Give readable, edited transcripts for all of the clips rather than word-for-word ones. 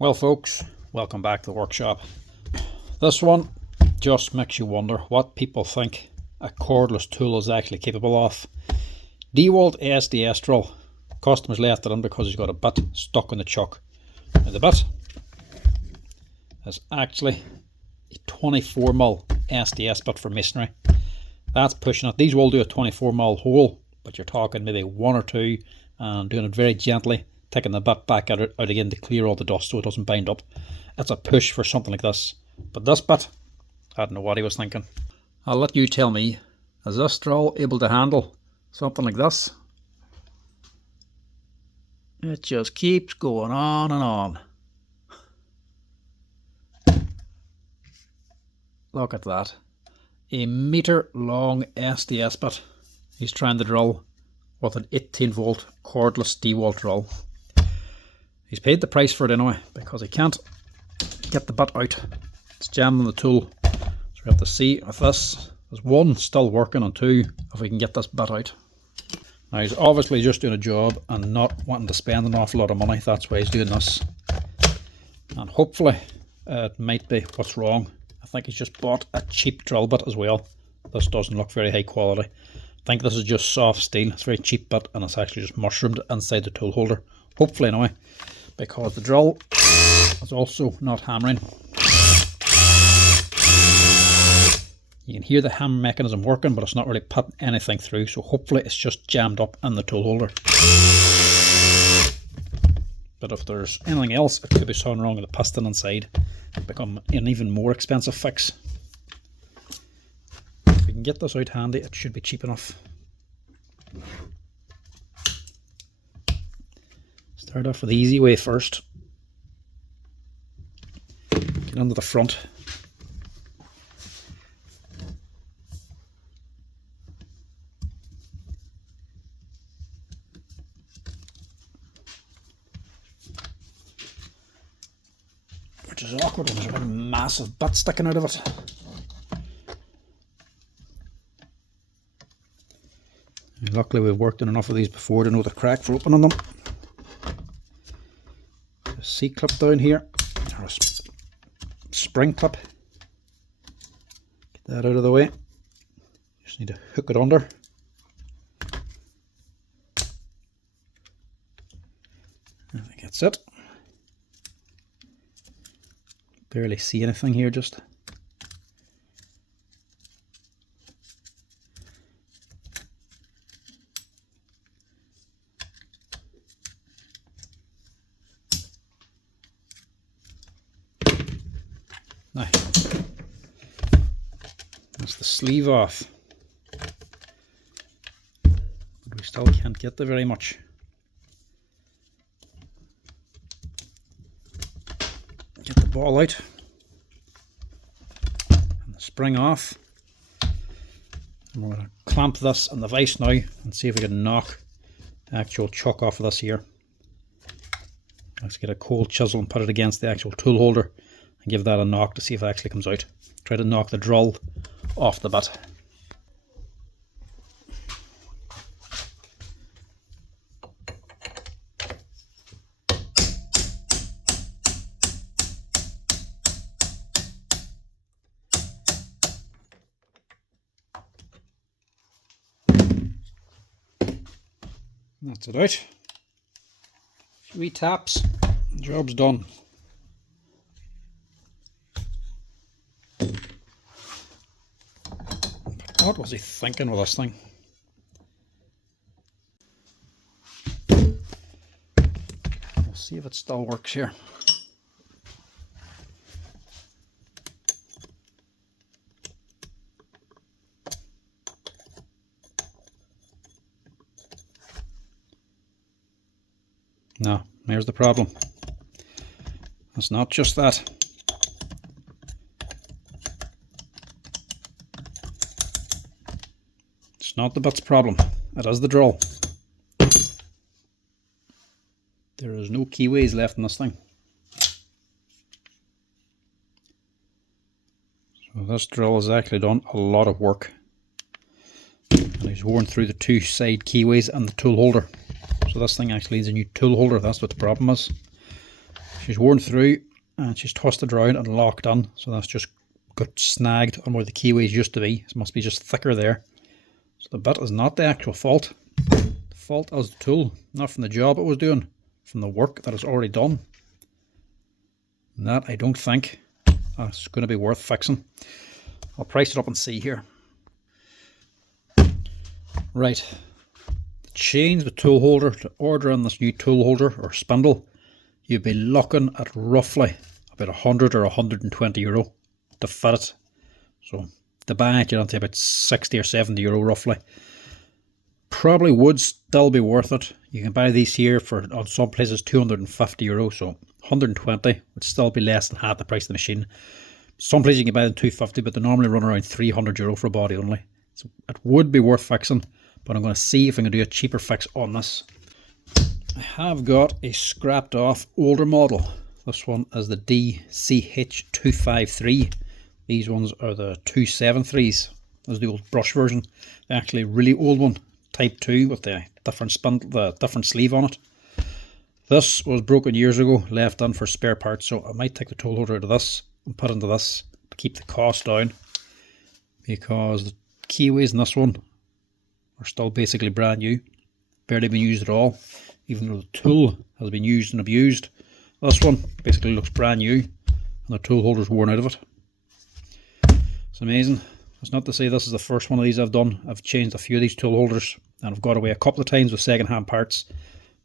Well folks, welcome back to the workshop. This one just makes you wonder what people think a cordless tool is actually capable of. Dewalt SDS drill. Customers left it in because he's got a bit stuck in the chuck. Now the bit is actually a 24mm SDS bit for masonry. That's pushing it. These will do a 24mm hole, but you're talking maybe one or two and doing it very gently, taking the bit back out again to clear all the dust so it doesn't bind up. It's a push for something like this. But this bit, I don't know what he was thinking. I'll let you tell me, is this drill able to handle something like this? It just keeps going on and on. Look at that. A metre long SDS bit. He's trying to drill with an 18V cordless Dewalt drill. He's paid the price for it anyway because he can't get the bit out. It's jammed in the tool. So we have to see with this. There's one still working on two if we can get this bit out. Now he's obviously just doing a job and not wanting to spend an awful lot of money. That's why he's doing this. And hopefully it might be what's wrong. I think he's just bought a cheap drill bit as well. This doesn't look very high quality. I think this is just soft steel. It's a very cheap bit and it's actually just mushroomed inside the tool holder. Hopefully anyway, because the drill is also not hammering. You can hear the hammer mechanism working, but it's not really putting anything through, so hopefully it's just jammed up in the tool holder. But if there's anything else, it could be something wrong with the piston inside. It'll become an even more expensive fix. If we can get this out handy, it should be cheap enough. Start off with the easy way first. Get under the front. Which is awkward when there's a big massive bit sticking out of it. And luckily we've worked on enough of these before to know the crack for opening them. A C-clip down here, or a spring clip. Get that out of the way. Just need to hook it under. I think that's it. Barely see anything here, just. Now, that's the sleeve off. But we still can't get there very much. Get the ball out and the spring off, and we're going to clamp this in the vise now and see if we can knock the actual chuck off of this here. Let's get a cold chisel and put it against the actual tool holder and give that a knock to see if it actually comes out. Try to knock the drill off the bit. That's it out. 3 taps, job's done. What was he thinking with this thing? We'll see if it still works here. No, here's the problem. It's not just that. It's not the bit's problem. It is the drill. There is no keyways left in this thing. So this drill has actually done a lot of work. And he's worn through the 2 side keyways and the tool holder. So this thing actually needs a new tool holder. That's what the problem is. she's worn through and she's twisted around and locked on, so that's just got snagged on where the keyways used to be. It must be just thicker there. So the bit is not the actual fault. The fault is the tool, not from the job it was doing, from the work that is already done. And that I don't think that's going to be worth fixing. I'll price it up and see here. Right, to change the tool holder, to order on this new tool holder or spindle, you'd be looking at roughly about 100 or 120 euro to fit it. So to buy it, you're onto about 60 or 70 euro roughly. Probably would still be worth it. You can buy these here for, on some places, 250 euro, so 120 would still be less than half the price of the machine. Some places you can buy them 250, but they normally run around 300 euro for a body only. So it would be worth fixing, but I'm going to see if I can do a cheaper fix on this. I have got a scrapped off older model. This one is the DCH273. These ones are the 273s. This is the old brush version. The actually really old one, type 2, with the different spindle, the different sleeve on it. This was broken years ago, left in for spare parts, so I might take the tool holder out of this and put into this to keep the cost down, because the keyways in this one are still basically brand new, barely been used at all, even though the tool has been used and abused. This one basically looks brand new and the tool holder's worn out of it. It's amazing. It's not to say this is the first one of these I've done. I've changed a few of these tool holders and I've got away a couple of times with second hand parts,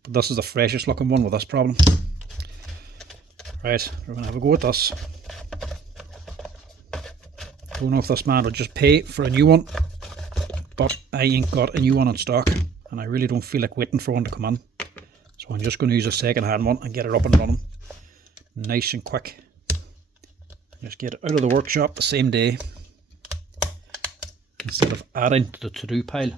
but this is the freshest looking one with this problem. Right, we're going to have a go at this. Don't know if this man will just pay for a new one, but I ain't got a new one in stock and I really don't feel like waiting for one to come in. So I'm just going to use a second hand one and get it up and running nice and quick. Just get it out of the workshop the same day instead of adding to the to-do pile.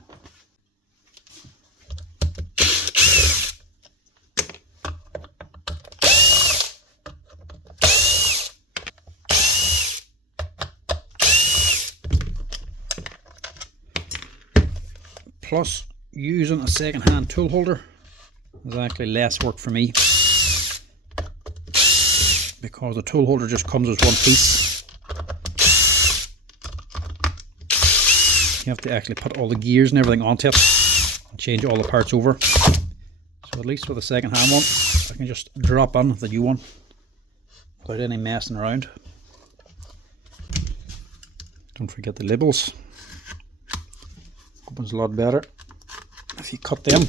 Plus, using a second-hand tool holder is actually less work for me, because the tool holder just comes as one piece. You have to actually put all the gears and everything onto it and change all the parts over. So at least with a second-hand one, I can just drop on the new one without any messing around. Don't forget the labels. Opens a lot better if you cut them.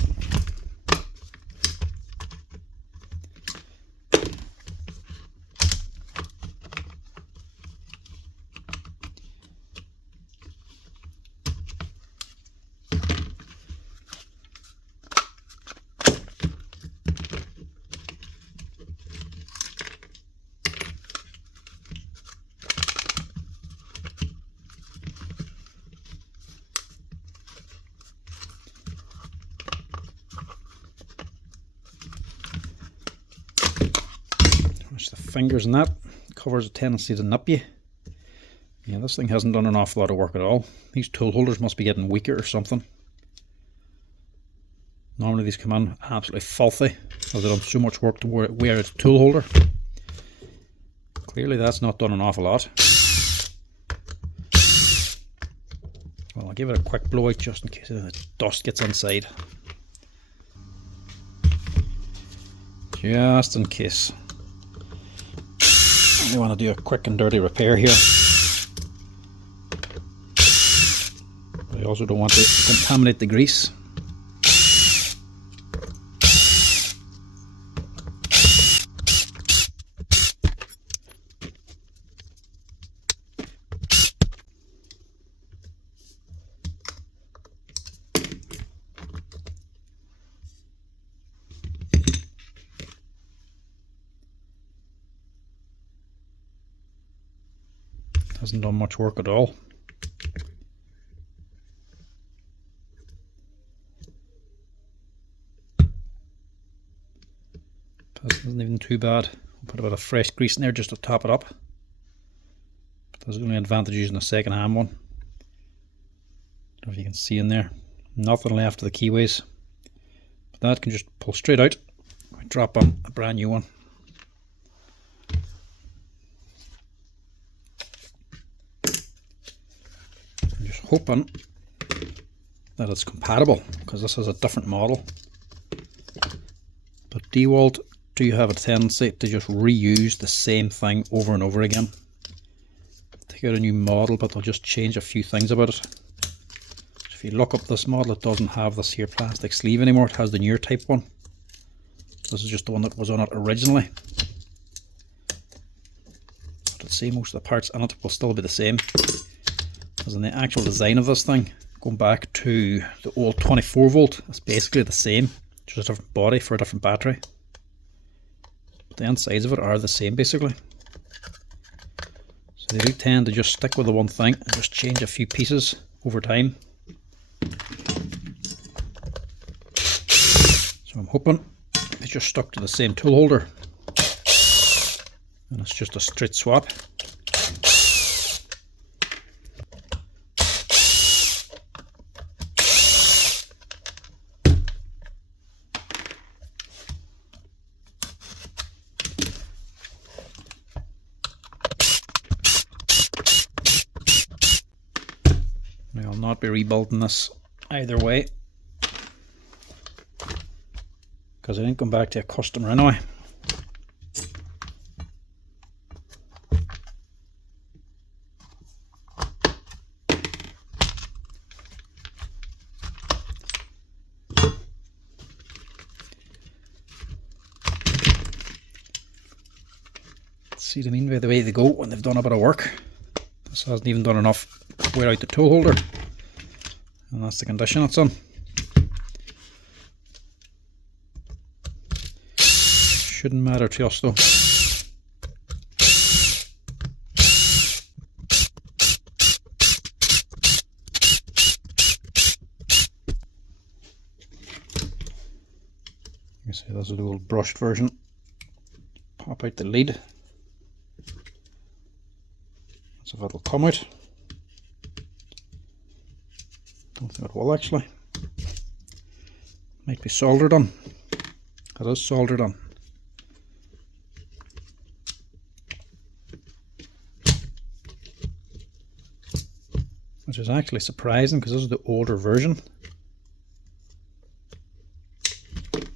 The fingers in that covers a tendency to nip you. Yeah, this thing hasn't done an awful lot of work at all. These tool holders must be getting weaker or something. Normally these come in absolutely filthy because they've done so much work to wear a tool holder. Clearly that's not done an awful lot. Well, I'll give it a quick blow out just in case the dust gets inside. Just in case. I want to do a quick and dirty repair here. I also don't want to contaminate the grease. Hasn't done much work at all. This isn't even too bad. I'll put a bit of fresh grease in there just to top it up. But there's only advantage using a second hand one. I don't know if you can see in there. Nothing left of the keyways. But that can just pull straight out. Drop on a brand new one. hoping that it's compatible, because this is a different model. But Dewalt do have a tendency to just reuse the same thing over and over again. Take out a new model, but they'll just change a few things about it. If you look up this model, it doesn't have this here plastic sleeve anymore. It has the newer type one. This is just the one that was on it originally. But I'd say most of the parts in it will still be the same. As in the actual design of this thing, going back to the old 24 volt, it's basically the same, just a different body for a different battery. But the insides of it are the same basically. So they do tend to just stick with the one thing and just change a few pieces over time. So I'm hoping it's just stuck to the same tool holder and it's just a straight swap. I'll not be rebuilding this either way, because I didn't come back to a customer anyway. See what I mean by the way they go when they've done a bit of work. This hasn't even done enough to wear out the tool holder, and that's the condition it's in. Shouldn't matter to us though. You can see this is the old brushed version. Pop out the lead. So if it'll come out. Don't think it will actually. Might be soldered on. It is soldered on. Which is actually surprising because this is the older version.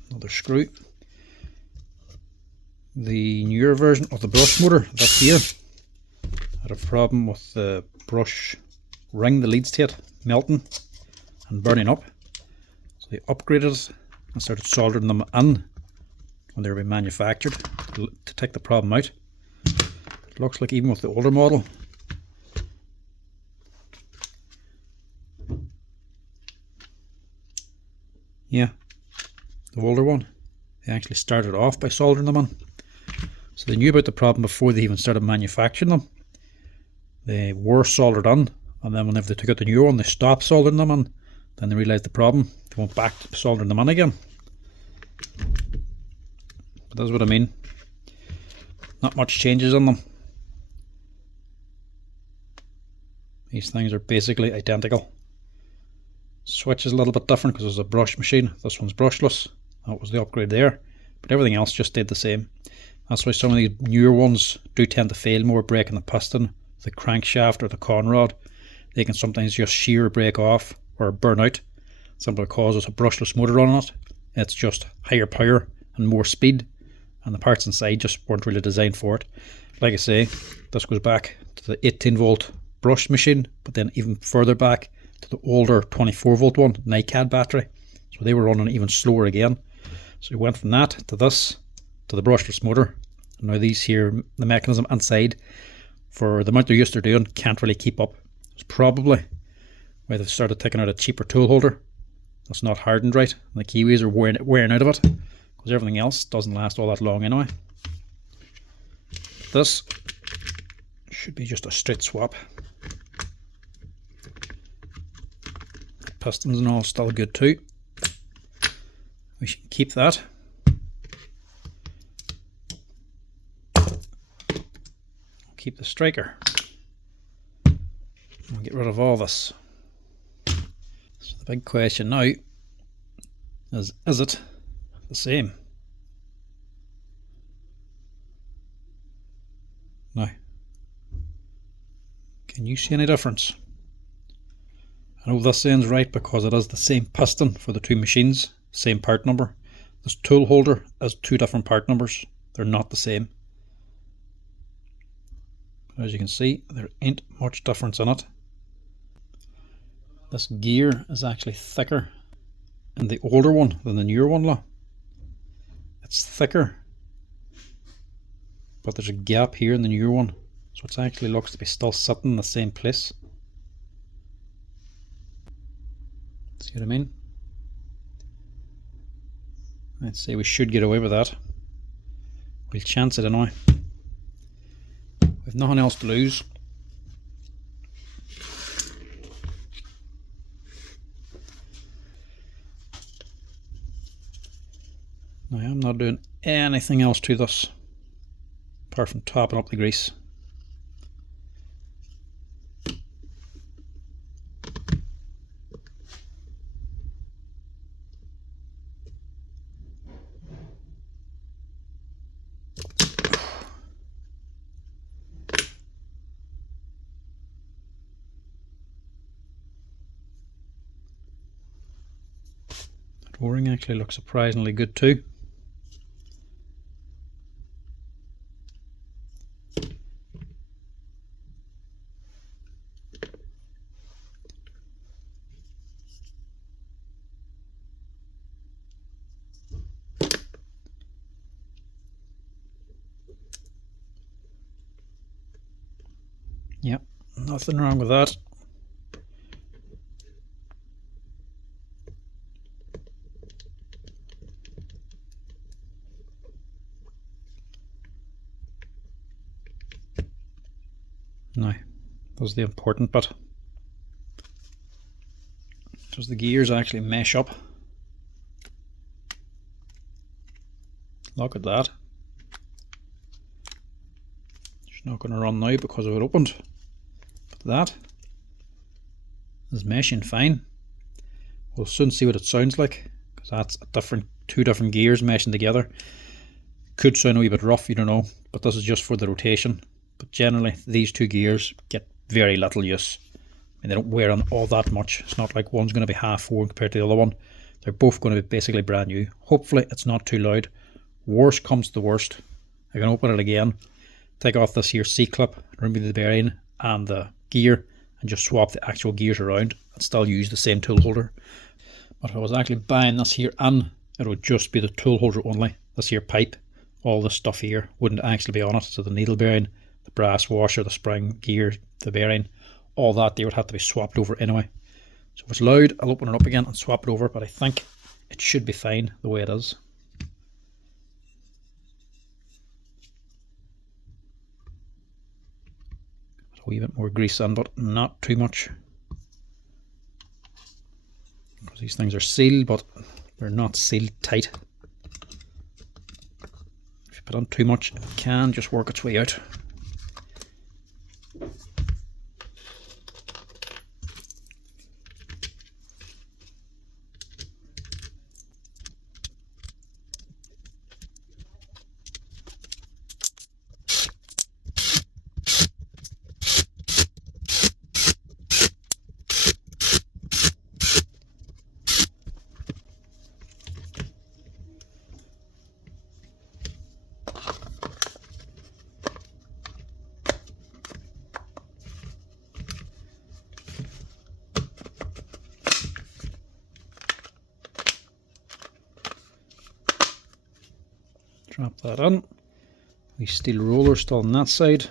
Another screw. The newer version of the brush motor that's here had a problem with the brush ring, the leads to it, melting and burning up. So they upgraded it and started soldering them in when they were being manufactured to take the problem out. It looks like even with the older model, yeah, the older one, they actually started off by soldering them in. So they knew about the problem before they even started manufacturing them. They were soldered on, and then whenever they took out the new one, they stopped soldering them on. Then they realised the problem. They went back to soldering them on again. But that's what I mean. Not much changes on them. These things are basically identical. Switch is a little bit different because it's a brush machine. This one's brushless. That was the upgrade there. But everything else just stayed the same. That's why some of these newer ones do tend to fail more, breaking the piston, the crankshaft or the con rod. They can sometimes just shear, break off or burn out simply because it's a brushless motor on it. It's just higher power and more speed, and the parts inside just weren't really designed for it. Like I say, this goes back to the 18 volt brush machine, but then even further back to the older 24 volt one, NiCad battery. So they were running even slower again. So we went from that to this, to the brushless motor. And now these here, the mechanism inside, for the amount they're used to doing, can't really keep up. It's probably why they've started taking out a cheaper tool holder that's not hardened right. And the keyways are wearing out of it, because everything else doesn't last all that long anyway. This should be just a straight swap. Pistons and all still good too. We should keep that. Keep the striker. We'll get rid of all this. So the big question now is it the same? Now, can you see any difference? I know this ends right because it is the same piston for the two machines, same part number. This tool holder has two different part numbers. They're not the same. But as you can see, there ain't much difference in it. This gear is actually thicker in the older one than the newer one. It's thicker, but there's a gap here in the newer one, so it actually looks to be still sitting in the same place. See what I mean? I'd say we should get away with that. We'll chance it anyway. We've nothing else to lose. Now I'm not doing anything else to this apart from topping up the grease. The O-ring actually looks surprisingly good too. Yep, nothing wrong with that. Now, that's the important bit. Does the gears actually mesh up? Look at that. It's not going to run now because of it opened. But that is meshing fine. We'll soon see what it sounds like, because that's two different gears meshing together. Could sound a wee bit rough, you don't know, but this is just for the rotation. But generally these two gears get very little use. I mean, they don't wear on all that much. It's not like one's going to be half worn compared to the other one. They're both going to be basically brand new. Hopefully it's not too loud. Worst comes to the worst, I can open it again, take off this here C-clip, remove the bearing and the gear, and just swap the actual gears around and still use the same tool holder. But if I was actually buying this here in, it would just be the tool holder only. This here pipe, all this stuff here wouldn't actually be on it. So the needle bearing, the brass washer, the spring gear, the bearing, all that they would have to be swapped over anyway. So if it's loud, I'll open it up again and swap it over, but I think it should be fine the way it is. A wee bit more grease on, but not too much, because these things are sealed, but they're not sealed tight. If you put on too much, it can just work its way out. Drop that on. We steel roller still on that side.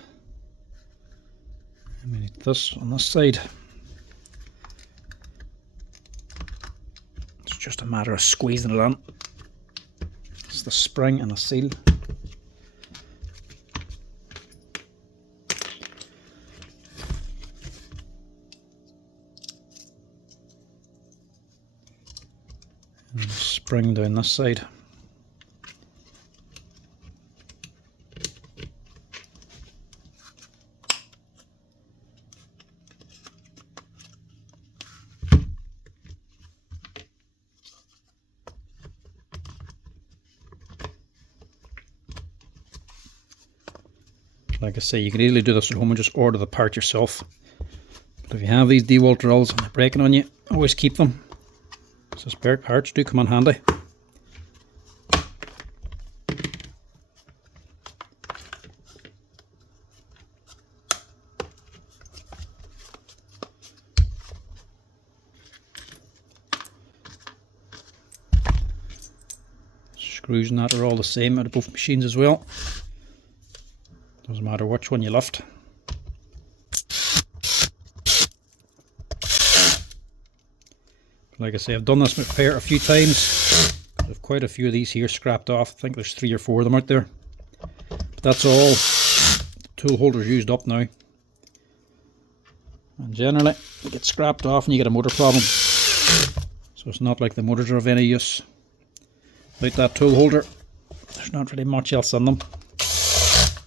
And we need this on this side. It's just a matter of squeezing it on. It's the spring and the seal. And the spring down this side. Like I say, you can easily do this at home and just order the part yourself. But if you have these Dewalt drills and they're breaking on you, always keep them. So spare parts do come in handy. Screws and that are all the same out of both machines as well. Doesn't matter which one you lift. Like I say, I've done this repair a few times. I have quite a few of these here scrapped off. I think there's 3 or 4 of them out there. But that's all. The tool holder's used up now. And generally, they get scrapped off and you get a motor problem. So it's not like the motors are of any use. Without that tool holder, there's not really much else in them.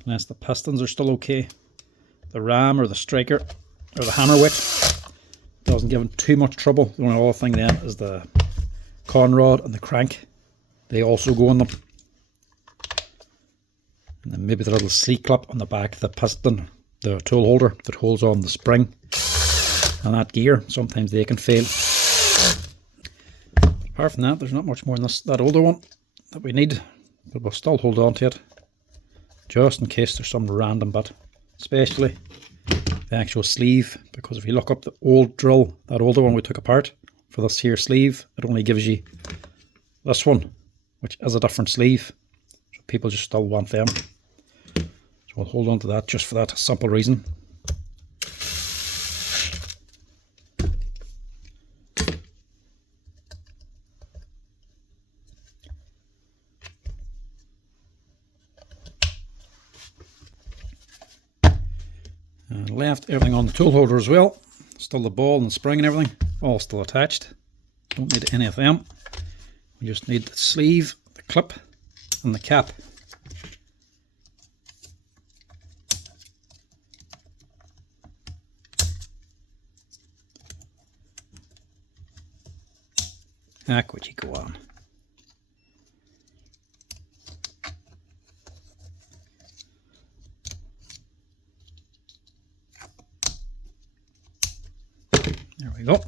Unless the pistons are still okay. The ram or the striker or the hammer wick doesn't give them too much trouble. The only other thing then is the con rod and the crank. They also go on them. And then maybe the little C-clip on the back of the piston, the tool holder that holds on the spring and that gear. Sometimes they can fail. Apart from that, there's not much more than that older one that we need, but we'll still hold on to it just in case there's some random bit, especially the actual sleeve, because if you look up the old drill, that older one we took apart for this here sleeve, it only gives you this one, which is a different sleeve, so people just still want them. So we'll hold on to that just for that simple reason. And left everything on the tool holder as well. Still the ball and the spring and everything, all still attached. Don't need any of them. We just need the sleeve, the clip and the cap. Back would you go on. There we go.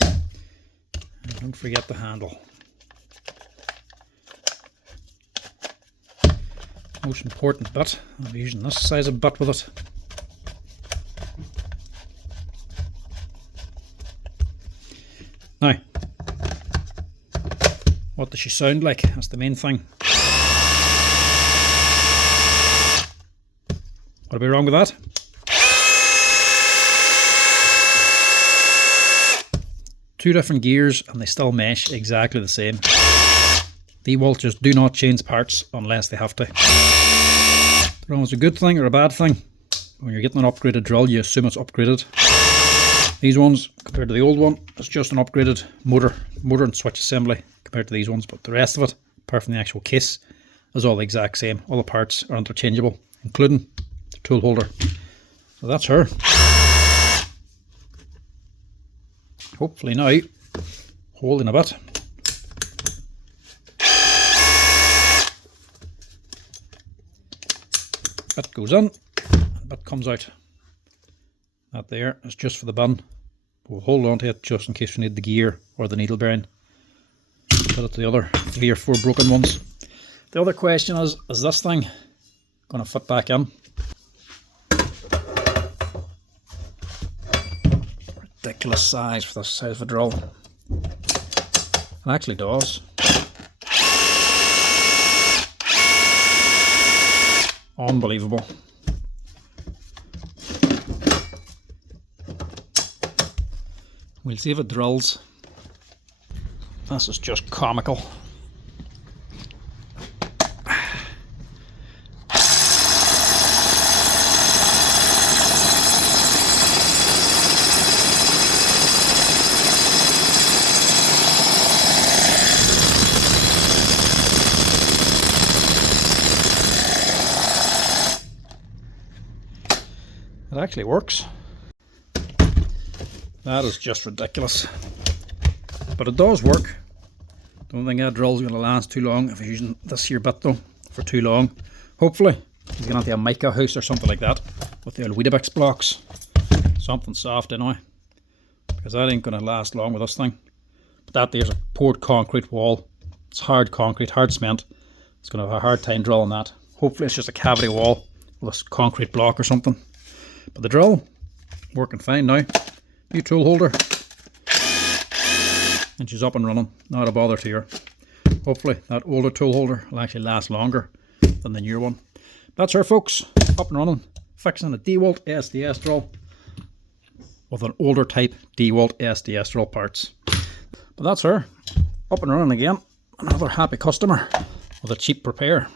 And don't forget the handle. Most important bit. I'll be using this size of bit with it. Now, what does she sound like? That's the main thing. What'll be wrong with that? Two different gears and they still mesh exactly the same. Dewalt just do not change parts unless they have to. I don't know if it's a good thing or a bad thing. When you're getting an upgraded drill, you assume it's upgraded. These ones, compared to the old one, it's just an upgraded motor and switch assembly compared to these ones, but the rest of it, apart from the actual case, is all the exact same. All the parts are interchangeable, including the tool holder. So that's her. Hopefully now, holding a bit. Bit goes in, and bit comes out. That there is just for the bin. We'll hold on to it just in case we need the gear or the needle bearing. Put it to the other 3 or 4 broken ones. The other question is this thing going to fit back in? Ridiculous size for this size of a drill. It actually does. Unbelievable. We'll see if it drills. This is just comical. It actually works. That is just ridiculous. But it does work. Don't think that drill's going to last too long if I'm using this here bit though for too long. Hopefully He's going to a mica house or something like that with the old Weetabix blocks. Something soft anyway, because that ain't going to last long with this thing. But that there's a poured concrete wall. It's hard concrete, hard cement. It's going to have a hard time drilling that. Hopefully it's just a cavity wall with a concrete block or something. But the drill, working fine now. New tool holder. And she's up and running. Not a bother to her. Hopefully that older tool holder will actually last longer than the newer one. That's her, folks. Up and running. Fixing a Dewalt SDS drill with an older type Dewalt SDS drill parts. But that's her. Up and running again. Another happy customer with a cheap repair.